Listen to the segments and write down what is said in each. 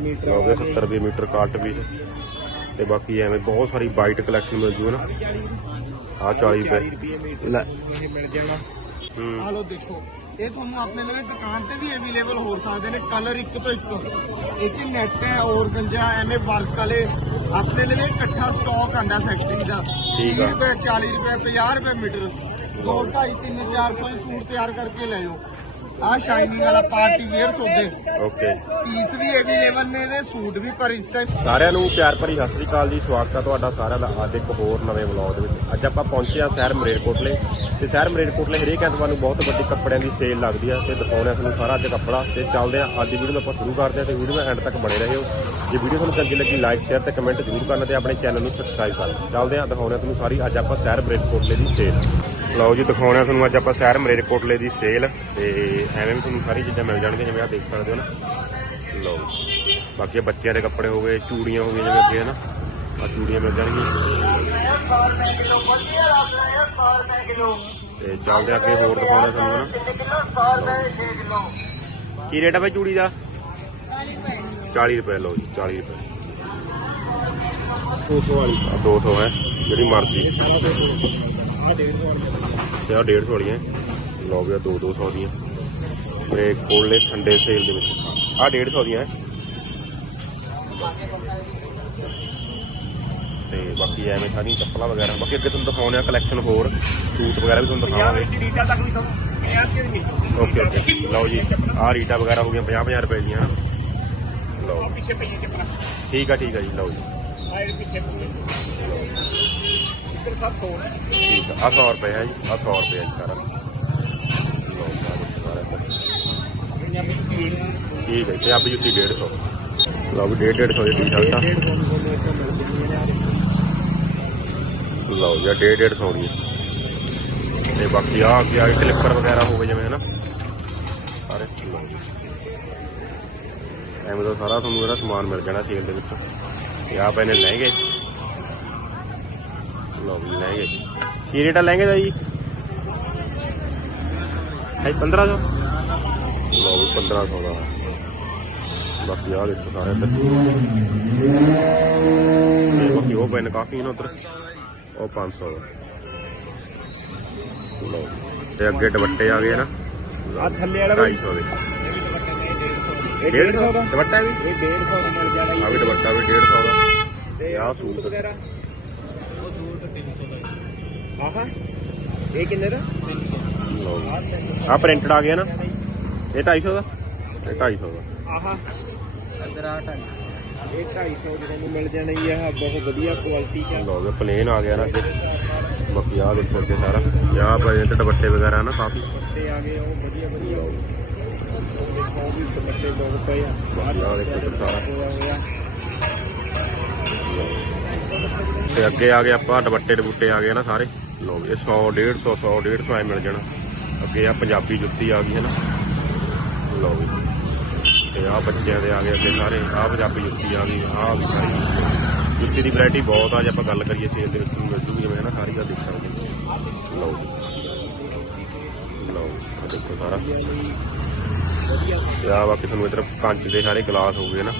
ਹੋ ਗਿਆ 70 ਰੁਪਏ ਮੀਟਰ ਕੱਟ ਵੀ। ਤੇ ਬਾਕੀ ਐਵੇਂ ਬਹੁਤ ਸਾਰੀ ਵਾਈਟ ਕਲੈਕਸ਼ਨ ਮਿਲ ਜੂ ਨਾ। ਆ 40 ਰੁਪਏ। ਲੈ। ਮਿਲ ਜਾਣਾ। ਆ ਲੋ ਦੇਖੋ ਇਹ ਤੁਹਾਨੂੰ ਆਪਣੇ ਲਈ ਦੁਕਾਨ ਤੇ ਵੀ ਅਵੇਲੇਬਲ ਹੋ ਸਕਦੇ ਨੇ ਕਲਰ ਇੱਕ ਤੋਂ ਇੱਕ। ਇੱਕ ਨੈਟ ਹੈ ਔਰ ਗੰਜਾ ਐਵੇਂ ਵਰਕ ਵਾਲੇ। ਆਪਣੇ ਲਈ ਇਕੱਠਾ ਸਟਾਕ ਆਂਦਾ ਫੈਕਟਰੀ ਦਾ। ਠੀਕ ਆ। 30 ਰੁਪਏ 40 ਰੁਪਏ 50 ਰੁਪਏ ਮੀਟਰ। 2 2.5 3 400 ਹੀ ਸੂਟ ਤਿਆਰ ਕਰਕੇ ਲੈ ਜਾਓ। ਆ ਸ਼ਾਈਨਿੰਗ ਵਾਲਾ ਪਾਰਟੀ ਵੇਅਰ ਸੌਦੇ। ਓਕੇ ਪੀਸ ਵੀ ਅਵੇਲੇਬਲ ਨੇ ਇਹਦੇ ਸੂਟ ਵੀ ਪਰ ਇਸ ਟਾਈਮ ਸਾਰਿਆਂ ਨੂੰ ਪਿਆਰ ਭਰੀ ਸਤਿ ਸ੍ਰੀ ਅਕਾਲ ਜੀ ਸਵਾਗਤ ਹੈ ਤੁਹਾਡਾ ਸਾਰਿਆਂ ਦਾ ਅੱਜ ਇੱਕ ਹੋਰ ਨਵੇਂ ਵਲੌਗ ਦੇ ਵਿੱਚ। ਅੱਜ ਆਪਾਂ ਪਹੁੰਚੇ ਹਾਂ ਸ਼ਹਿਰ ਮਰੇਰਕੋਟਲੇ। ਤੇ ਸ਼ਹਿਰ ਮਰੇਰਕੋਟਲੇ ਹਰੇਕ ਐਤਵਾਰ ਨੂੰ ਬਹੁਤ ਵੱਡੀ ਕੱਪੜਿਆਂ ਦੀ ਸੇਲ ਲੱਗਦੀ ਹੈ ਤੇ ਦਿਖਾਉਂਦੇ ਹਾਂ ਤੁਹਾਨੂੰ ਸਾਰਾ ਅੱਜ ਕੱਪੜਾ। ਤੇ ਚੱਲਦੇ ਹਾਂ ਅੱਜ ਦੀ ਵੀਡੀਓ ਨੂੰ ਆਪਾਂ ਸ਼ੁਰੂ ਕਰਦੇ ਹਾਂ ਤੇ ਵੀਡੀਓ ਐਂਡ ਤੱਕ ਬਣੇ ਰਹਿਓ। ਜੇ ਵੀਡੀਓ ਤੁਹਾਨੂੰ ਚੰਗੀ ਲੱਗੀ ਲਾਈਕ ਸ਼ੇਅਰ ਤੇ ਕਮੈਂਟ ਜ਼ਰੂਰ ਕਰਨਾ ਤੇ ਆਪਣੇ ਚੈਨਲ ਨੂੰ ਸਬਸਕ੍ਰਾਈਬ ਕਰਨਾ ਚੱਲਦੇ ਹਾਂ ਦਿਖਾਉਂਦੇ ਹਾਂ ਤੁਹਾਨੂੰ ਸਾਰੀ ਅੱਜ ਆਪਾਂ ਸ਼ਹਿਰ ਮਰੇਰਕੋਟਲੇ ਦੀ ਸੇਲ ਲਓ ਜੀ ਦਿਖਾਉਂਦੇ ਹਾਂ ਤੁਹਾਨੂੰ ਅੱਜ ਆਪਾਂ ਸ਼ਹਿਰ ਮਰੇਰਕੋਟਲੇ ਦੀ ਸੇਲ ਤੇ ਐਵੇਂ ਵੀ ਤੁਹਾਨੂੰ ਸਾਰੀ ਚੀਜ਼ਾਂ ਮਿਲ ਜਾਣਗੀਆਂ ਜਿਵੇਂ ਆਹ ਦੇਖ ਸਕਦੇ ਹੋ ਨਾ। ਲਓ। ਬਾਕੀ ਬੱਚਿਆਂ ਦੇ ਕੱਪੜੇ ਹੋ ਗਏ ਚੂੜੀਆਂ ਹੋ ਗਈਆਂ ਜਿਵੇਂ ਅੱਗੇ ਨਾ ਆ ਚੂੜੀਆਂ ਮਿਲ ਜਾਣਗੀਆਂ। ਤੇ ਚੱਲਦੇ ਆ ਅੱਗੇ ਹੋਰ ਦਿਖਾਉਂਦੇ ਤੁਹਾਨੂੰ ਨਾ। ਕੀ ਰੇਟ ਆ ਬਈ ਚੂੜੀ ਦਾ? 40 ਰੁਪਏ ਲਓ ਜੀ 40 ਰੁਪਏ। 200 ਵਾਲੀ। ਆ 200 ਹੈ ਜਿਹੜੀ ਮਰਜ਼ੀ। ਸਾਰਾ ਦੇ ਆ 150 ਤੇ ਆ 150 ਵਾਲੀਆਂ ਲਓ ਵੀ ਆ 2 200 ਦੀਆਂ। ਮੇਰੇ ਕੋਲੇ ਠੰਡੇ ਸੇਲ ਦੇ ਵਿੱਚ। ਆ 150 ਦੀਆਂ ਹੈ। ਤੇ ਬਾਕੀ ਐਵੇਂ ਸਾਰੀਆਂ ਚੱਪਲਾਂ ਵਗੈਰਾ। ਬਾਕੀ ਅੱਗੇ ਤੁਹਾਨੂੰ ਦਿਖਾਉਂਦੇ ਆ ਕਲੈਕਸ਼ਨ ਹੋਰ। ਸੂਟ ਵਗੈਰਾ ਵੀ ਤੁਹਾਨੂੰ ਦਿਖਾਵਾਂਗੇ। ਰੀਟਾ ਤੱਕ ਵੀ ਤੁਹਾਨੂੰ 50 ਰੁਪਏ ਦੀ ਓਕੇ ਓਕੇ। ਲਓ ਜੀ ਆ ਰੀਟਾ ਵਗੈਰਾ ਹੋ ਗਈਆਂ 50 50 ਰੁਪਏ ਦੀਆਂ। ਲਓ। ਪਿੱਛੇ ਪਈਏ ਚੱਪਲਾਂ। ਠੀਕ ਆ ਠੀਕ ਆ ਜੀ। ਲਓ ਜੀ। ਆਏ ਪਿੱਛੇ ਪਈਏ ਸਭ ਸੋਣ ਠੀਕ ਆ 100 ਰੁਪਏ ਹੈ ਜੀ ਆ 100 ਰੁਪਏ ਹੈ ਜੀ ਸਾਰਾ। ਲਓ ਜੀ ਸਾਰਾ ਠੀਕ ਹੈ ਤੇ ਆਪ ਜੁੱਤੀ 150 ਲਓ ਵੀ 150 ਦੀ ਟੀ-ਸ਼ਰਟਾਂ 150 ਲਓ ਜੀ 150 ਦੀ ਤੇ ਬਾਕੀ ਆ ਅੱਗੇ ਆ ਕਲਿੱਪਰ ਵਗੈਰਾ ਹੋਵੇ ਜਿਵੇਂ, ਹਨਾ? ਸਾਰੇ। ਐਵੇਂ ਦਾ ਸਾਰਾ ਤੁਹਾਨੂੰ ਇਹਦਾ ਸਮਾਨ ਮਿਲ ਜਾਣਾ ਸੇਲ ਦੇ ਵਿੱਚ। ਤੇ ਆ ਪਏ ਨੇ ਲਹਿੰਗੇ। ਲਓ ਵੀ ਲਹਿੰਗੇ ਕੀ ਰੇਟ ਆ ਲਹਿੰਗੇ ਦਾ ਜੀ? ਹੈ 1500 ਲਓ ਵੀ 1500 ਦਾ। ਬਾਕੀ ਆ ਦੇਖੋ ਸਾਰੇ ਤੇ ਬਾਕੀ ਉਹ ਪੈਨ ਕਾਫੀ ਨੇ ਉਧਰ। ਉਹ 500 ਦਾ। ਲਓ ਤੇ ਅੱਗੇ ਦੁਪੱਟੇ ਆ ਗਏ ਨਾ। ਆ ਥੱਲੇ ਵਾਲਾ ਵੀ 250 ਦੇ। ਇਹ 150 ਦਾ। ਦੁਪੱਟਾ ਵੀ? ਇਹ 150 ਦਾ ਮਿਲ ਜਾਣਾ ਆ ਵੀ ਦੁਪੱਟਾ ਵੀ 150 ਦਾ। ਤੇ ਆਹ ਸੂਟ ਵਗੈਰਾ ਉਹ ਸੂਟ 300 ਦਾ ਆਹਾ ਇਹ ਕਿੰਨੇ ਦਾ? ਲਓ। ਆ ਪ੍ਰਿੰਟਡ ਆ ਗਿਆ ਨਾ। ਇਹ 250 ਦਾ? ਇਹ 250 ਦਾ। ਆਹਾ। ਇਧਰ ਆ ਇਹ 250 ਦੇ ਤੁਹਾਨੂੰ ਮਿਲ ਜਾਣਾ ਜੀ ਆਹ ਬਹੁਤ ਵਧੀਆ ਕੁਆਲਿਟੀ ਚ ਲਓ ਵੀ ਪਲੇਨ ਆ ਗਿਆ ਨਾ ਬਾਕੀ ਆ ਦੇਖੋ ਅੱਗੇ ਸਾਰਾ। ਆ ਤੇ ਦੁਪੱਟੇ ਵਗੈਰਾ ਨਾ ਕਾਫੀ। ਤੇ ਆ ਗਏ ਉਹ ਵਧੀਆ ਵਧੀਆ। ਦੇਖੋ ਵੀ ਦੁਪੱਟੇ ਬਹੁਤ ਪਏ ਆ। ਆ ਦੇਖੋ ਸਾਰਾ। ਤੇ ਅੱਗੇ ਆ ਗਏ ਆਪਾਂ, ਦੁਪੱਟੇ ਦੁਪੱਟੇ ਆ ਗਏ ਨਾ ਸਾਰੇ। ਲਓ ਵੀ, ਇਹ 100 150 100 150 ਐ ਮਿਲ ਜਾਣਾ। ਅੱਗੇ ਆ ਪੰਜਾਬੀ ਜੁੱਤੀ ਆ ਗਈ ਹੈ ਨਾ ਲਓ ਵੀ, ਤੇ ਆ ਬੱਚਿਆਂ ਦੇ ਆ ਗਏ ਅੱਗੇ ਸਾਰੇ ਆ ਪੰਜਾਬੀ ਜੁੱਤੀ ਆ ਗਈ ਆ ਵੀ ਸਾਰੀ ਜੁੱਤੀ। ਦੀ ਵੈਰਾਈਟੀ ਬਹੁਤ ਆ, ਜੇ ਆਪਾਂ ਗੱਲ ਕਰੀਏ ਸੇਲ ਦੇ ਵਿੱਚ ਮਿਲ ਜੂਗੀ ਜਿਵੇਂ ਨਾ ਸਾਰੀ ਗੱਲ ਦੇਖ ਸਕਦੇ ਲਓ ਜੀ। ਲਓ ਆ ਦੇਖੋ ਸਾਰਾ। ਤੇ ਆ ਬਾਕੀ ਤੁਹਾਨੂੰ ਇਧਰ ਕੰਚ ਦੇ ਸਾਰੇ ਗਲਾਸ ਹੋ ਗਏ ਨਾ।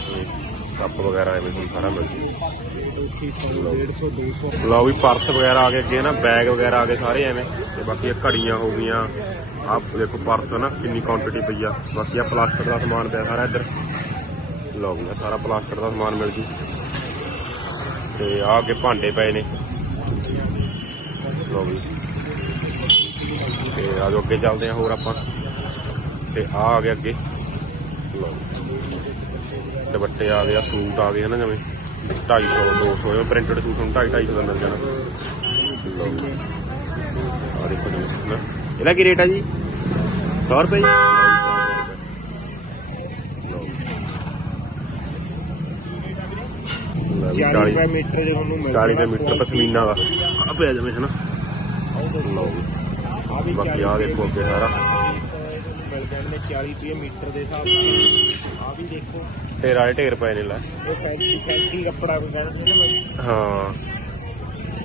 ਕੱਪ ਵਗੈਰਾ ਐਵੇਂ ਤੁਹਾਨੂੰ ਸਾਰਾ ਮਿਲ ਜੂ। ਉੱਥੇ 100 150 200 ਲਓ ਵੀ ਪਰਸ ਵਗੈਰਾ ਆ ਗਏ, ਅੱਗੇ ਨਾ ਬੈਗ ਵਗੈਰਾ ਆ ਗਏ ਸਾਰੇ ਐਵੇਂ। ਤੇ ਬਾਕੀ ਇਹ ਘੜੀਆਂ ਹੋ ਗਈਆਂ। ਆਹ ਦੇਖੋ ਪਰਸ ਨਾ, ਕਿੰਨੀ ਕੁਆਂਟੀਟੀ ਪਈ ਆ। ਬਾਕੀ ਆ ਪਲਾਸਟਿਕ ਦਾ ਸਮਾਨ ਪਿਆ ਸਾਰਾ ਇੱਧਰ। ਲਓ ਵੀ ਆਹ ਸਾਰਾ ਪਲਾਸਟਿਕ ਦਾ ਸਮਾਨ ਮਿਲ ਜੂ। ਤੇ ਆ ਅੱਗੇ ਭਾਂਡੇ ਪਏ ਨੇ। ਲਓ ਵੀ। ਤੇ ਆਜੋ ਅੱਗੇ ਚੱਲਦੇ ਆ ਹੋਰ ਆਪਾਂ। ਤੇ ਆ ਆ ਗਏ ਅੱਗੇ। ਲਓ। ਦੁਪੱਟੇ ਆ ਗਏ ਆ ਸੂਟ ਆ ਗਏ ਹਨਾ ਜਿਵੇਂ। 250 200 ਇਹ ਪ੍ਰਿੰਟਡ ਸੂਟ ਹੁਣ 250 ਦਾ ਮਿਲ ਜਾਣਾ। ਆ ਦੇਖੋ ਜੀ ਨਾ। ਇਹਦਾ ਕੀ ਰੇਟ ਆ ਜੀ? 100 ਰੁਪਏ ਜੀ। ਲਓ। ਲੈ ਵੀ 40 ਰੁਪਏ 40 ਮੀਟਰ ਜੇ ਤੁਹਾਨੂੰ ਮਿਲ 40 ਰੁਪਏ ਮੀਟਰ ਪਸ਼ਮੀਨਾ ਦਾ। ਆ ਪਿਆ ਜਿਵੇਂ ਹਨਾ। ਲਓ। ਆ ਵੀ ਬਾਕੀ 40 ਆਹ ਦੇਖੋ ਅੱਗੇ ਸਾਰਾ। ਮਿਲ ਜਾਣਗੇ 40 ਰੁਪਏ ਮੀਟਰ ਦੇ ਹਿਸਾਬ ਨਾਲ। ਆ ਵੀ ਦੇਖੋ। ਢੇਰ ਪਏ ਨੇ ਲੈ। ਇਹ ਫੈਂਸੀ ਫੈਂਸੀ ਕੱਪੜਾ ਕੋਈ ਕਹਿੰਦੇ ਨੇ ਹਾਂ।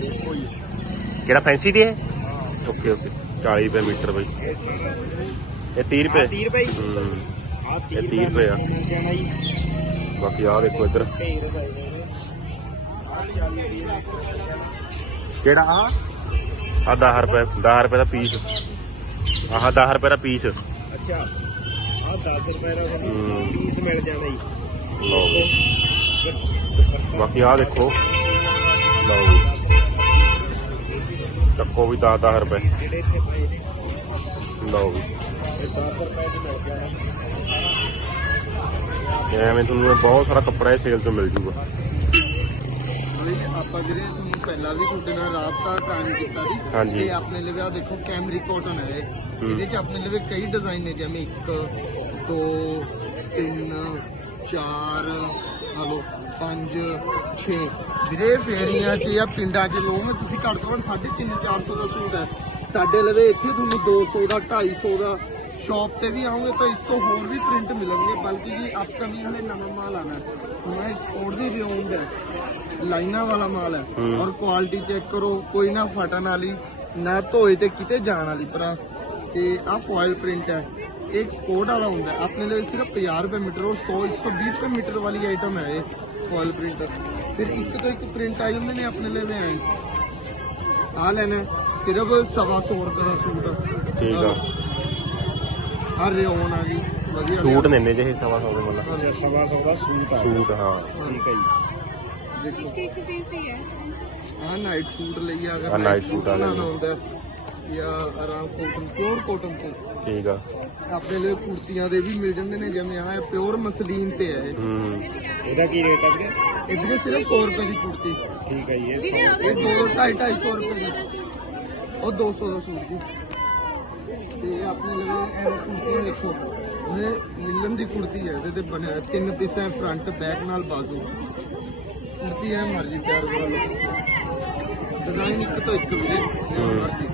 ਦੇਖੋ ਜੀ। ਕਿਹੜਾ ਫੈਂਸੀ ਦੀ ਹੈ ਹਾਂ। Okay okay. 40 ਰੁਪਏ ਮੀਟਰ ਬਈ। ਇਹ ਸੀ। ਇਹ 30 ਰੁਪਏ। 30 ਰੁਪਏ ਹੂੰ। ਆ ਇਹ 30 ਰੁਪਏ ਆ। ਮਿਲ ਜਾਣਾ ਜੀ। ਬਾਕੀ ਆਹ ਦੇਖੋ ਇੱਧਰ। ਕਿਹੜਾ ਆ ਆ 10 ਰੁਪਏ 10 ਰੁਪਏ ਦਾ ਪੀਸ ਆਹ 10 ਰੁਪਏ ਦਾ ਪੀਸ ਅੱਛਾ ਆ 10 ਰੁਪਏ ਦਾ ਹੂੰ। ਪੀਸ ਮਿਲ ਜਾਂਦਾ ਜੀ। ਲਓ ਵੀ। ਬਾਕੀ ਆਹ ਦੇਖੋ। ਲਓ ਵੀ ਚੱਕੋ ਵੀ 10 10 ਰੁਪਏ। ਜਿਹੜੇ ਇੱਥੇ ਪਏ ਨੇ। ਲਓ ਵੀ ਇਹ 10 ਰੁਪਏ ਚ ਮਿਲ ਜਾਣਾ। ਐਵੇਂ ਤੁਹਾਨੂੰ ਬਹੁਤ ਸਾਰਾ ਕੱਪੜਾ ਇਹ ਸੇਲ ਤੋਂ ਮਿਲ ਜੂਗਾ। ਆਪਾਂ ਵੀਰੇ ਤੁਹਾਨੂੰ ਪਹਿਲਾਂ ਵੀ ਤੁਹਾਡੇ ਨਾਲ ਰਾਬਤਾ ਕਾਇਮ ਕੀਤਾ ਸੀ ਹਾਂਜੀ। ਤੇ ਆਪਣੇ ਲਈ ਆ ਦੇਖੋ ਕੈਮਰੀ ਕਾਟਨ ਹੈ ਇਹ। ਇਹਦੇ ਚ ਆਪਣੇ ਲਈ ਕਈ ਡਿਜ਼ਾਈਨ ਨੇ ਜਿਵੇਂ 1 2 3 4 ਹਲੋ 5 6 ਵੀਰੇ ਫੇਰੀਆਂ 'ਚ ਜਾਂ ਪਿੰਡਾਂ 'ਚ ਲੋਗੇ ਤੁਸੀਂ ਘੱਟ ਤੋਂ ਘੱਟ 350 400 ਦਾ ਸੂਟ ਹੈ ਸਾਡੇ ਲਵੇ ਇੱਥੇ ਤੁਹਾਨੂੰ 200 ਦਾ 250 ਦਾ ਸ਼ਾਪ ਤੇ ਵੀ ਆਉਂਗੇ ਤਾਂ ਇਸ ਤੋਂ ਹੋਰ ਵੀ ਪ੍ਰਿੰਟ ਮਿਲਣਗੇ ਬਲਕਿ ਜੀ ਅਪਕਮਿੰਗ ਹਲੇ ਨਵਾਂ ਮਾਲ ਆਣਾ ਹੈ। ਹੁਣ ਐਕਸਪੋਰਟ ਦੀ ਰਿਉਂਡ ਹੈ। ਲਾਈਨਾਂ ਵਾਲਾ ਮਾਲ ਹੈ। ਔਰ ਕੁਆਲਿਟੀ ਚੈੱਕ ਕਰੋ ਕੋਈ ਨਾ ਫਟਣ ਵਾਲੀ ਨਾ ਧੋਏ ਤੇ ਕਿਤੇ ਜਾਣ ਵਾਲੀ ਭਰਾ। ਤੇ ਆ ਫੋਇਲ ਪ੍ਰਿੰਟ ਹੈ। ਇਹ ਐਕਸਪੋਰਟ ਵਾਲਾ ਹੁੰਦਾ। ਆਪਣੇ ਲਈ ਸਿਰਫ 50 ਰੁਪਏ ਮੀਟਰ ਔਰ 100 120 ਰੁਪਏ ਮੀਟਰ ਵਾਲੀ ਆਈਟਮ ਹੈ ਇਹ ਫੋਇਲ ਪ੍ਰਿੰਟ ਫਿਰ ਇੱਕ ਤੋਂ ਇੱਕ ਪ੍ਰਿੰਟ ਆਈ ਹੁੰਦੇ ਨੇ ਆਪਣੇ ਲਈ ਵੀ ਆਏ ਆ ਲੈਣਾ ਸਿਰਫ ਸਵਾ ਸੌ ਰੁਪਏ ਦਾ ਸੂਟ। ਠੀਕ ਆ। ਆ ਰਿਓਨ ਆ ਗਈ ਵਧੀਆ ਸੂਟ ਨੇ ਨੇ ਜਿਹੇ ਸਵਾ ਸੌ ਦੇ ਮਤਲਬ ਸਵਾ ਸੌ ਦਾ ਸੂਟ ਸੂਟ ਹਾਂ। ਠੀਕ ਹੈ ਜੀ। ਦੇਖੋ। ਇੱਕ ਪੀਸ ਹੀ ਹੈ। ਆ ਨਾਈਟ ਸੂਟ ਲਈ ਆ ਅਗਰ ਆਹ night suit ਆ ਬਣਾਉਣਾ ਗਏ। ਹੁੰਦਾ ਜਾਂ ਆਰਾਮ ਕੋਟਨ ਪਿਓਰ ਕੋਟਨ ਤੇ। ਠੀਕ ਆ। ਆਪਣੇ ਲਈ ਕੁਰਤੀਆਂ ਦੇ ਵੀ ਮਿਲ ਜਾਂਦੇ ਨੇ ਜਿਵੇਂ ਆ ਪਿਓਰ ਮਸਲੀਨ ਤੇ ਹੈ ਹੂੰ। ਇਹਦਾ ਕੀ ਰੇਟ ਹੈ ਵੀਰੇ? ਇਹ ਵੀਰੇ ਸਿਰਫ 100 ਰੁਪਏ ਦੀ ਕੁਰਤੀ। ਵੀਰੇ ਇਹ ਦੋ ਦੋ ਢਾਈ ਢਾਈ ਸੌ ਰੁਪਏ ਦੀ। ਉਹ 200 ਦਾ ਸੂਟ ਜੀ। ਤੇ ਆਪਣੇ ਲਈ ਇਹ ਕੁਰਤੀਆਂ ਦੇਖੋ ਇਹ ਲਿਲਨ ਦੀ ਕੁਰਤੀ ਹੈ ਇਹਦੇ ਤੇ ਬਣਿਆ ਤਿੰਨ ਪੀਸ ਹੈ ਫਰੰਟ ਬੈਕ ਨਾਲ ਬਾਜ਼ੂ। ਕੁਰਤੀ ਹੈ ਮਰਜ਼ੀ ਪਿਆਰ ਵਾਲਾ ਡਿਜ਼ਾਈਨ ਇੱਕ ਤੋਂ ਇੱਕ ਵੀਰੇ ਮਰਜ਼ੀ।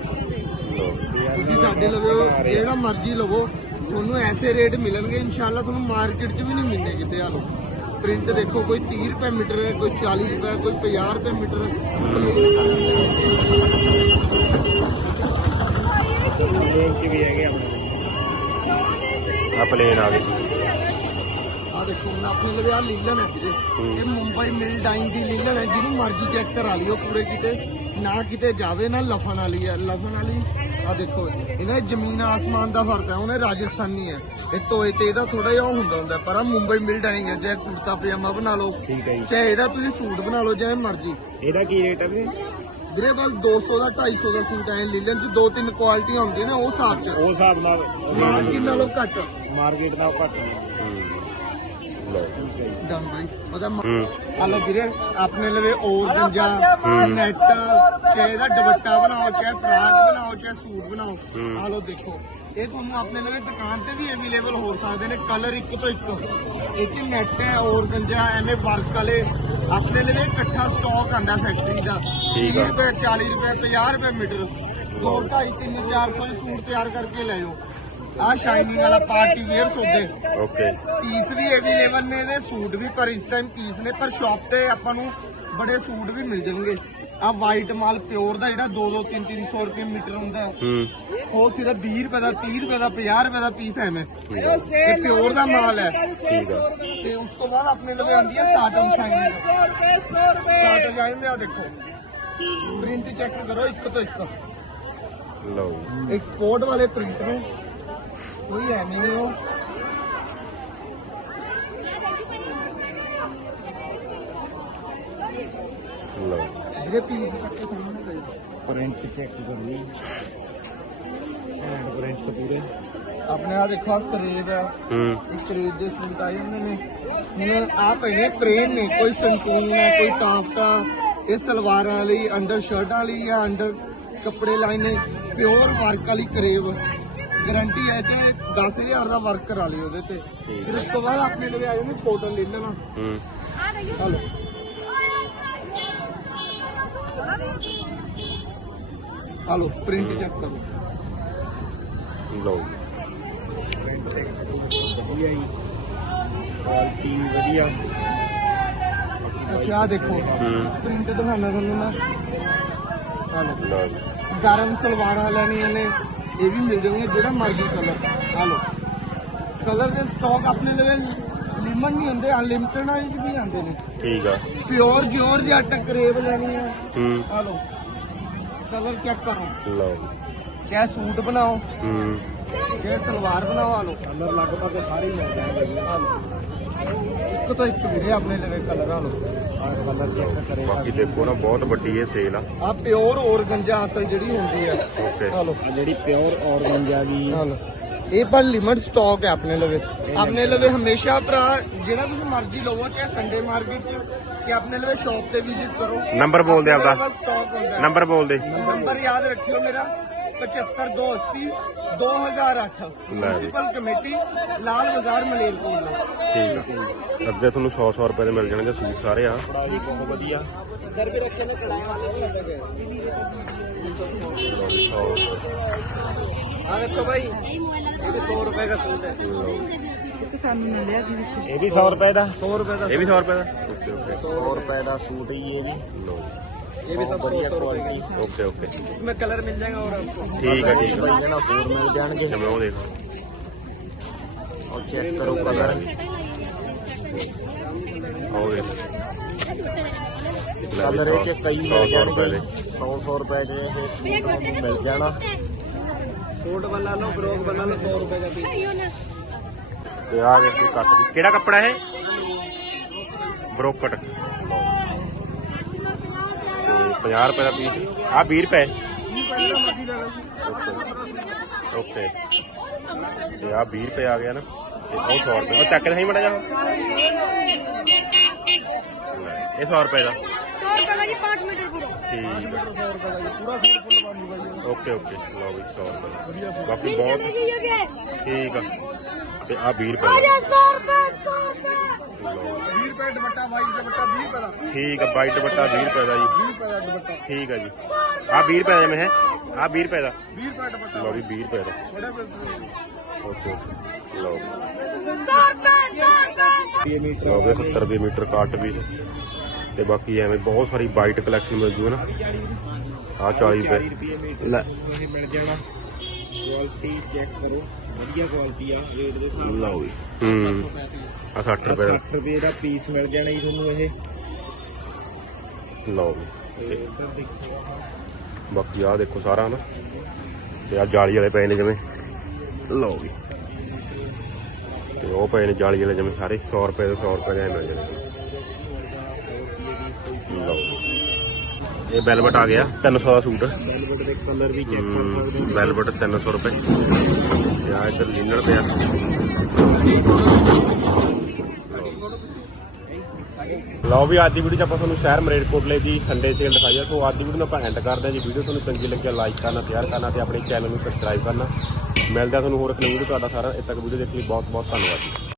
ਤੁਸੀਂ ਸਾਡੇ ਲਵੋ ਜਿਹੜਾ ਮਰਜ਼ੀ ਲਵੋ ਤੁਹਾਨੂੰ ਐਸੇ ਰੇਟ ਮਿਲਣਗੇ ਇਨਸ਼ਾਅੱਲਾ ਤੁਹਾਨੂੰ ਮਾਰਕੀਟ 'ਚ ਵੀ ਨਹੀਂ ਮਿਲਣੇ ਕਿਤੇ ਆ ਲੋ ਪ੍ਰਿੰਟ ਦੇਖੋ ਕੋਈ 30 ਰੁਪਏ ਮੀਟਰ ਹੈ ਕੋਈ 40 ਰੁਪਏ ਕੋਈ 50 ਰੁਪਏ ਮੀਟਰ। ਆ ਪਲੇਨ ਆ ਗਏ। ਆ ਦੇਖੋ ਹੁਣ ਆਪਣੇ ਲਵੇ ਆ ਲੀਲਨ ਹੈ। ਵੀਰੇ ਇਹ ਮੁੰਬਈ ਮਿਲ ਡਾਈਨ ਦੀ ਲੀਲਨ ਹੈ ਜਿਹਨੂੰ ਮਰਜ਼ੀ ਚੈੱਕ ਕਰਾ ਲਿਓ ਪੂਰੇ ਕਿਤੇ ਨਾ ਕਿਤੇ ਜਾਵੇ ਨਾ ਲਫਨ ਵਾਲੀ ਹੈ। ਲਫਨ ਵਾਲੀ ਆ ਦੇਖੋ ਇਹਨਾਂ ਜ਼ਮੀਨ ਆਸਮਾਨ ਦਾ ਫ਼ਰਕ ਹੈ ਉਹਨੇ ਰਾਜਸਥਾਨੀ ਹੈ। ਇਹ ਤੋਏ ਤੇ ਇਹਦਾ ਥੋੜਾ ਜਿਹਾ ਹੁੰਦਾ ਹੁੰਦਾ ਪਰ ਆ ਮੁੰਬਈ ਮਿਲ ਡਾਈਨ ਹੈ ਚਾਹੇ ਕੁੜਤਾ ਪਜਾਮਾ ਬਣਾ ਲਓ ਠੀਕ ਹੈ ਜੀ। ਚਾਹੇ ਇਹਦਾ ਤੁਸੀਂ ਸੂਟ ਬਣਾ ਲਓ ਜਿਵੇਂ ਮਰਜ਼ੀ। ਇਹਦਾ ਕੀ ਰੇਟ ਹੈ ਵੀਰੇ? ਵੀਰੇ ਬਸ 200 ਦਾ 250 ਦਾ ਸੂਟ ਹੈ ਲੀਲਨ 'ਚ ਦੋ ਤਿੰਨ ਕੁਆਲਿਟੀਆਂ ਹੁੰਦੀਆਂ ਨੇ ਉਹ ਹਿਸਾਬ 'ਚ। ਉਹ ਹਿਸਾਬ ਨਾਲ ਮਾਰਕੀਟ ਨਾਲੋਂ ਘੱਟ। ਮਾਰਕੀਟ ਦਾ ਘੱਟ। ਲਓ। ਡਨ ਬਾਈ ਉਹਦਾ ਮ- ਹੂੰ। ਹਾਲੋ ਵੀਰੇ ਆਪਣੇ ਲਵੇ ਔਰ ਗੰਜਾ ਨੈਟ ਚਾਹੇ ਇਹਦਾ ਦੁਪੱਟਾ ਬਣਾਓ ਚਾਹੇ ਫਰਾਕ ਬਣਾਓ ਚਾਹੇ ਸੂਟ ਬਣਾਓ। ਹੂੰ। ਹਾਲੋ ਦੇਖੋ ਇਹ ਤੁਹਾਨੂੰ ਆਪਣੇ ਲਵੇ ਦੁਕਾਨ ਤੇ ਵੀ ਅਵੇਲੇਬਲ ਹੋ ਸਕਦੇ ਨੇ ਕਲਰ ਇੱਕ ਤੋਂ ਇੱਕ। ਇਹ ਚ ਨੈਟ ਹੈ ਔਰ ਗੰਜਾ ਐਵੇਂ ਵਰਕ ਵਾਲੇ। ਆਪਣੇ ਲਵੇ ਇਕੱਠਾ ਸਟਾਕ ਆਂਦਾ ਫੈਕਟਰੀ ਦਾ। ਠੀਕ 30 ਆ। ਰੁਪਏ 40 ਰੁਪਏ 50 ਰੁਪਏ ਮੀਟਰ। 2 2.5 3 400 ਸੂਟ ਤਿਆਰ ਕਰਕੇ ਲੈ ਜਾਓ। ਆ ਸ਼ਾਈਨਿੰਗ ਵਾਲਾ ਪਾਰਟੀ ਵੇਅਰ ਸੌਦੇ ਓਕੇ ਪੀਸ ਵੀ ਅਵੇਲੇਬਲ ਨੇ ਇਹਦੇ ਸੂਟ ਵੀ ਪਰ ਇਸ ਟਾਈਮ ਪੀਸ ਨੇ ਪਰ ਸ਼ਾਪ ਤੇ ਆਪਾਂ ਨੂੰ ਬੜੇ ਸੂਟ ਵੀ ਮਿਲ ਜਾਣਗੇ। ਆ ਵਾਈਟ ਮਾਲ ਪਿਓਰ ਦਾ ਜਿਹੜਾ 2 2 3 300 ਰੁਪਏ ਮੀਟਰ ਹੁੰਦਾ ਹੈ, ਉਹ ਸਿਰਫ 20 ਰੁਪਏ ਦਾ 30 ਰੁਪਏ ਦਾ 50 ਰੁਪਏ ਦਾ ਪੀਸ ਹੈ ਮੈਂ ਇਹ ਪਿਓਰ ਦਾ ਮਾਲ ਹੈ। ਠੀਕ ਆ। ਤੇ ਉਸ ਤੋਂ ਬਾਅਦ ਆਪਣੇ ਲਵੇ ਆਉਂਦੀ ਹੈ ਸਾਟਨ ਸ਼ਾਈਨ ਸਾਟਨ ਸ਼ਾਈਨ ਆ ਦੇਖੋ। ਪ੍ਰਿੰਟ ਚੈੱਕ ਕਰੋ ਇੱਕ ਤੋਂ ਇੱਕ। ਲਓ। ਐਕਸਪੋਰਟ ਵਾਲੇ ਪ੍ਰਿੰਟ ਨੇ। ਕੋਈ ਹੈ ਨਹੀਂ ਉਹ। ਲਓ। ਜਿਹੜੇ ਪੀਸ ਕੱਟੇ ਸਾਹਮਣੇ ਪਏ। ਪ੍ਰਿੰਟ ਚੈੱਕ ਕਰ ਲਈ ਹੈਂਡ ਪ੍ਰਿੰਟ ਪੂਰੇ। ਆਪਣੇ ਆ ਦੇਖੋ ਆ ਕਰੇਬ ਹੈ। ਹੂੰ। ਇਹ ਕਰੇਬ ਦੇ ਸੂਟ ਆਏ ਹੁੰਦੇ ਨੇ। ਹੁਣ ਆ ਕੋਈ ਸੰਤੂਨ ਹੈ ਕੋਈ ਟਾਫਟਾ। ਇਹ ਸਲਵਾਰਾਂ ਲਈ ਅੰਡਰ ਸ਼ਰਟਾਂ ਲਈ ਜਾਂ ਅੰਡਰ ਕੱਪੜੇ ਲਾਏ ਨੇ। ਪਿਓਰ ਵਰਕ ਵਾਲੀ ਕਰੇਬ ਗਾਰੰਟੀ ਹੈ ਚਾਹੇ 10000 ਦਾ ਵਰਕ ਕਰਾ ਲਿਓ ਉਹਦੇ ਤੇ। ਫਿਰ ਉਸ ਤੋਂ ਬਾਅਦ ਆਪਣੇ ਲਵੇ ਆ ਜਾਂਦੇ ਕੋਟਨ ਲੈ ਲੈਣਾ। ਹੂੰ। ਹਲੋ। ਹਲੋ ਪ੍ਰਿੰਟ ਚੈੱਕ ਕਰੋ। ਲਓ। ਪ੍ਰਿੰਟ ਵਧੀਆ ਜੀ ਕੁਆਲਿਟੀ ਵਧੀਆ ਅੱਛਾ ਦੇਖੋ। ਹੂੰ। ਪ੍ਰਿੰਟ ਦਿਖਾਣਾ ਤੁਹਾਨੂੰ ਮੈਂ। ਹਲੋ। ਗਰਮ ਸਲਵਾਰਾਂ ਲੈਣੀਆਂ ਨੇ। ਇਹ ਵੀ ਮਿਲ ਜਾਣਗੇ ਜਿਹੜਾ ਮਰਜ਼ੀ ਕਲਰ ਆ ਲਓ। ਕਲਰ ਦੇ ਸਟਾਕ ਆਪਣੇ ਲਵੇ ਲਿਮਟ ਨਹੀਂ ਹੁੰਦੇ ਅਨਲਿਮਟਡ 'ਚ ਵੀ ਆਉਂਦੇ ਨੇ। ਠੀਕ ਆ। ਪਿਓਰ ਜਿਓਰ ਜੱਟ ਕਰੇਬ ਲੈਣੀ ਆ। ਹੂੰ। ਆ ਲਓ। ਕਲਰ ਚੈੱਕ ਕਰੋ। ਲਓ। ਚਾਹੇ ਸੂਟ ਬਣਾਓ ਹੂੰ। ਚਾਹੇ ਸਲਵਾਰ ਬਣਾਓ ਆ ਲਓ। ਕਲਰ ਲਗਭਗ ਸਾਰੇ ਹੀ ਮਿਲ ਜਾਣਗੇ ਆ ਲਓ। ਇੱਕ ਤੋਂ ਇੱਕ ਵੀਰੇ ਆਪਣੇ ਲਵੇ ਕਲਰ ਆ ਲਓ। ਕਲਰ ਚੈੱਕ ਕਰੇ ਬਾਕੀ ਦੇਖੋ ਨਾ ਬਹੁਤ ਵੱਡੀ ਇਹ ਸੇਲ ਆ। ਆ ਪਿਓਰ ਔਰਗੰਜਾ ਅਸਲ ਜਿਹੜੀ ਹੁੰਦੀ ਆ। ਓਕੇ ਆ ਆ ਜਿਹੜੀ ਪਿਓਰ ਔਰਗੰਜ ਆ ਗਈ ਹਾਂ ਇਹ ਪਰ ਲਿਮਟ ਸਟਾਕ ਹੈ ਆਪਣੇ ਲਵੇ। ਆਪਣੇ ਲਵੇ ਹਮੇਸ਼ਾ ਭਰਾ ਜਿਹੜਾ ਤੁਸੀਂ ਮਰਜ਼ੀ ਲਵੋ ਚਾਹੇ ਸੰਡੇ ਮਾਰਕੀਟ ਚ ਕਿ ਆਪਣੇ ਲਵੇ ਸ਼ਾਪ ਤੇ ਵਿਜ਼ਿਟ ਕਰੋ। ਨੰਬਰ ਬੋਲ ਦੇ ਆਪਦਾ। ਸਟਾਕ ਹੁੰਦਾ। ਹੈ। ਨੰਬਰ ਬੋਲ ਦੇ ਨੰਬਰ ਯਾਦ ਰੱਖਿਓ ਮੇਰਾ। 7580 2008 ਅੱਗੇ ਤੁਹਾਨੂੰ 100 100 ਰੁਪਏ ਦੇ ਮਿਲ ਜਾਣਗੇ ਸੂਟ ਸਾਰੇ ਆ। ਵਧੀਆ। ਸਰ ਰੱਖੇ ਨੇ ਕੜਾਈ ਵਾਲੇ ਵੀ ਲੱਗ ਗਏ ਆ ਵੇਖੋ ਭਾਈ ਇਹ 100 ਰੁਪਏ ਦਾ ਸੂਟ ਹੈ। ਇਹ ਵੀ ਸੌ ਰੁਪਏ ਦਾ। 100 ਰੁਪਏ ਦਾ ਇਹ ਵੀ ਸੌ ਰੁਪਏ ਦਾ? 100 ਰੁਪਏ ਦਾ ਸੂਟ ये भी सब सौ बढ़िया सौ रुपए क्वालिटी। का ਓਕੇ ਓਕੇ इसमें कलर मिल जाएगा और आपको ਠੀਕ ਆ ਠੀਕ ਆ ਬਈ ਨਾ ਹੋਰ ਮਿਲ ਜਾਣਗੇ ਜਿਵੇਂ ਉਹ ਦੇਖੋ ਔਰ ਚੈੱਕ ਕਰੋ ਕਲਰ ਆਓ ਦੇਖੋ ਕਲਰ ਇਹ ਚ ਕਈ ਮਿਲ 100 ਰੁਪਏ ਜਾਣਗੇ ਦੇ 100 100 ਰੁਪਏ ਦੇ ਇਹ ਸੂਟ ਤੁਹਾਨੂੰ ਮਿਲ ਜਾਣਾ सूट बना लो फ्रॉक बना लो सौ रुपए का पीस ਤੇ ਆ ਦੇਖੋ ਕੱਟ ਦੀ ਕਿਹੜਾ ਕੱਪੜਾ ਇਹ ਬਰੋਕਟ ਤੇ 50 ਰੁਪਏ ਦਾ ਪੀਸ। ਆ 20 ਰੁਪਏ। ਓਕੇ। ਆ 20 ਰੁਪਏ ਆ ਗਿਆ ਨਾ। ਤੇ ਉਹ 100 ਰੁਪਏ। ਉਹ ਚੱਕ ਸਹੀ ਮੜਾ ਜਾ ਇਹ 100 ਰੁਪਏ ਦਾ। 100 ਰੁਪਏ ਦਾ ਜੀ 5 ਮੀਟਰ ਪੂਰਾ। ਠੀਕ ਹੈ 100 ਰੁਪਏ ਦਾ ਪੂਰਾ 100 ਰੁਪਏ ਦਾ। ਬਣ ਓਕੇ ਓਕੇ ਲਓ ਵੀ 100 ਰੁਪਏ ਬਾਕੀ ਬਹੁਤ ਠੀਕ ਆ। ਤੇ ਆ 20 ਰੁਪਏ 100 ਰੁਪਏ। ਵਾਈਟ ਦੁਪੱਟਾ 20 ਰੁਪਏ ਦਾ। ਠੀਕ ਹੈ ਵਾਈਟ ਦੁਪੱਟਾ 20 ਰੁਪਏ ਦਾ ਜੀ। 20 ਰੁਪਏ ਦਾ ਦੁਪੱਟਾ। ਠੀਕ ਹੈ ਜੀ। ਆ 20 ਰੁਪਏ ਦਾ ਮੈਂ ਹੈ ਆ 20 ਰੁਪਏ ਦਾ। 20 ਰੁਪਏ ਦਾ ਦੁਪੱਟਾ। ਲਓ ਜੀ 20 ਰੁਪਏ ਦਾ। ਬੜਾ ਓਕੇ ਲਓ 100 ਰੁਪਏ 100 ਰੁਪਏ ਲਓ 70 ਰੁਪਏ ਮੀਟਰ ਕਾਟ ਵੀ ਤੇ ਬਾਕੀ ਐਵੇਂ ਬਹੁਤ ਸਾਰੀ ਵਾਈਟ ਕਲੈਕਸ਼ਨ ਮਿਲ ਜੂ ਹੈ ਨਾ। ਆ 40 ਰੁਪਏ। ਮਿਲ ਜਾਣਾ। ਕੁਆਲਿਟੀ ਚੈੱਕ ਕਰੋ। ਵਧੀਆ ਕੁਆਲਿਟੀ ਆ ਰੇਟ ਦੇ ਹਿਸਾਬ ਨਾਲ। ਲਓ ਵੀ ਹੂੰ। ਆ 60 ਰੁਪਏ ਦਾ। 60 ਰੁਪਏ ਦਾ ਪੀਸ ਮਿਲ ਜਾਣਾ ਜੀ ਤੁਹਾਨੂੰ ਇਹ। ਲਓ ਦੇਖੋ ਬਾਕੀ ਆ ਦੇਖੋ ਸਾਰਾ ਨਾ। ਤੇ ਆ ਜਾਲੀ ਵਾਲੇ ਪਏ ਨੇ ਜਿਵੇਂ। ਲਓ ਵੀ ਤੇ ਉਹ ਪਏ ਨੇ ਜਾਲੀ ਵਾਲੇ ਜਿਵੇਂ ਸਾਰੇ। 100 ਰੁਪਏ ਦੇ 100 ਰੁਪਏ ਦੇ ਮਿਲ ਜਾਣੇ। ਇਹ ਵੈਲਵਟ ਆ ਗਿਆ 300 ਦਾ ਸੂਟ। ਵੈਲਵਟ ਦੇ ਕਲਰ ਵੀ ਚੈੱਕ ਕਰ ਸਕਦੇ ਹੋ। ਵੈਲਵਟ 300 ਰੁਪਏ। ਤੇ ਆ ਇੱਧਰ ਲੀਨਰ ਪਿਆ। ਲਓ ਵੀ ਅੱਜ ਦੀ ਵੀਡੀਓ 'ਚ ਆਪਾਂ ਤੁਹਾਨੂੰ ਸ਼ਹਿਰ ਮਰੇਟਕੋਟਲੇ ਦੀ ਸੰਡੇ ਸੇਲ ਦਿਖਾਈ ਆ। ਸੋ ਅੱਜ ਦੀ ਵੀਡੀਓ ਨੂੰ ਆਪਾਂ ਐਂਡ ਕਰਦੇ ਹਾਂ ਜੀ। ਵੀਡੀਓ ਤੁਹਾਨੂੰ ਚੰਗੀ ਲੱਗੀ ਲਾਈਕ ਕਰਨਾ ਸ਼ੇਅਰ ਕਰਨਾ ਤੇ ਆਪਣੇ ਚੈਨਲ ਨੂੰ ਸਬਸਕ੍ਰਾਈਬ ਕਰਨਾ। ਮਿਲਦਾ ਤੁਹਾਨੂੰ ਹੋਰ ਇੱਕ ਨਵੀਂ ਵੀਡੀਓ ਤੁਹਾਡਾ ਸਾਰਾ। ਇੱਥੇ ਤੱਕ ਵੀਡੀਓ ਦੇਖਣ ਲਈ ਬਹੁਤ ਬਹੁਤ ਧੰਨਵਾਦ ਜੀ।